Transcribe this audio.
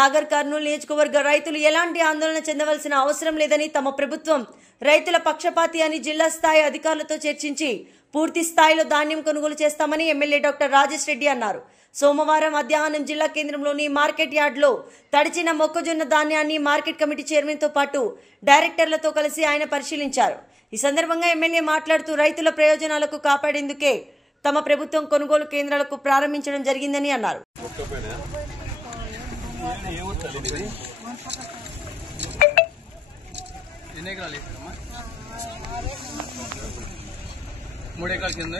నాగర్ కర్నూలు నియోజకవర్గ రైతులు ఎలాంటి ఆందోళన చెందవలసిన అవసరం లేదని తమ ప్రభుత్వం రైతుల పక్షపాతి అని జిల్లా స్థాయి అధికారులతో చర్చించి పూర్తి స్థాయిలో ధాన్యం కొనుగోలు చేస్తామని ఎమ్మెల్యే డాక్టర్ రాజేష్ రెడ్డి అన్నారు. సోమవారం మధ్యాహ్నం జిల్లా కేంద్రంలోని మార్కెట్ యార్డ్లో తడిచిన మొక్కజొన్న ధాన్యాన్ని మార్కెట్ కమిటీ చైర్మన్తో పాటు డైరెక్టర్లతో కలిసి ఆయన పరిశీలించారు. ఈ సందర్భంగా ఎమ్మెల్యే మాట్లాడుతూ రైతుల ప్రయోజనాలకు కాపాడేందుకే తమ ప్రభుత్వం కొనుగోలు కేంద్రాలకు ప్రారంభించడం జరిగిందని అన్నారు. ఎన్ని ఎకరాలు వేసారమ్మా? 3 ఎకరాల కింద